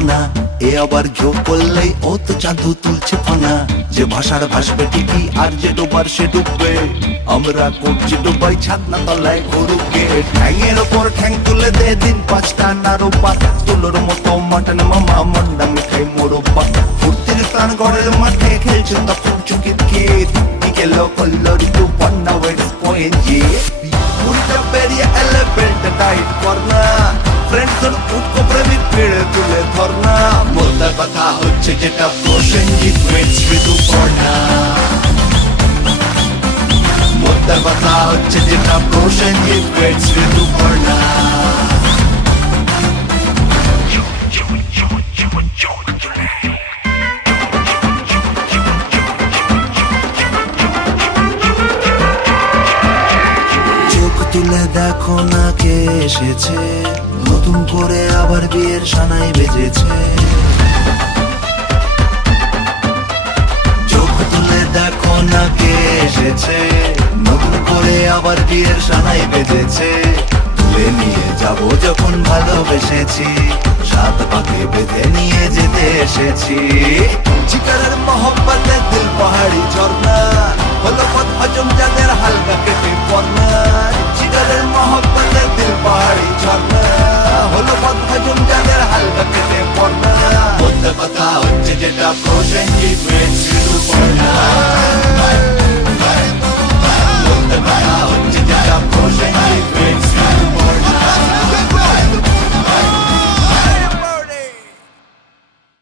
মানা, এ আবার ঘেউ করলেই ও তো চাঁদু তুলছে ফানা। যে ভাষার ভাসবে ঠিকই আর যে ডোবার সে ডুববে, আমরা করছি ডুবাই ছাদনা তলায় গরুকে। ঠ্যাঙের ওপর ঠ্যাং তুলে দে দিন পাঁচটা নারোপা, তুলোর মতো মাটন মামা মন্ডা মিঠাই মোরব্বা। ফুর্তির প্রাণ ঘরের মাঠে খেলছে তখন চুকির কেট, বিকেলো করলো ঋতু পন্না ওয়েটস পয়েন্ট যে উল্টা পেরিয়ে এলে বেল্ট টাইট করনা, ফ্রেন্ডজন উঠকো প্রেমিক পেড়ে তুলে ধরনা। মোদ্দা কথা হচ্ছে যেটা প্রসেনজিৎ ওয়েটস ঋতুপর্ণা, মোদ্দা কথা হচ্ছে যেটা প্রসেনজিৎ ওয়েটস ঋতুপর্ণা। তুলে দেখো না কে এসেছে, নতুন করে আবার বিয়ের সানাই বেজেছে। চোখ তুলে দেখো না কে এসেছে, নতুন করে আবার বিয়ের সানাই বেজেছে। তুলে নিয়ে যাবো যখন ভালোবেসেছি, সাত পাকে বেঁধে নিয়ে যেতে এসেছি। জিকারের মহব্বতে দিল পাহাড়ি ঝর্ণা, হলো পথ হজম যাদের হালকা কেটে পড়না। জিকারের মহব্বতে দিল পাহাড়ি ঝর্ণা, হলো পথ হজম যাদের হালকা কেটে পড়না। মোদ্দা কথা হচ্ছে যেটা প্রসেনজিৎ ওয়েটস ঋতুপর্ণা।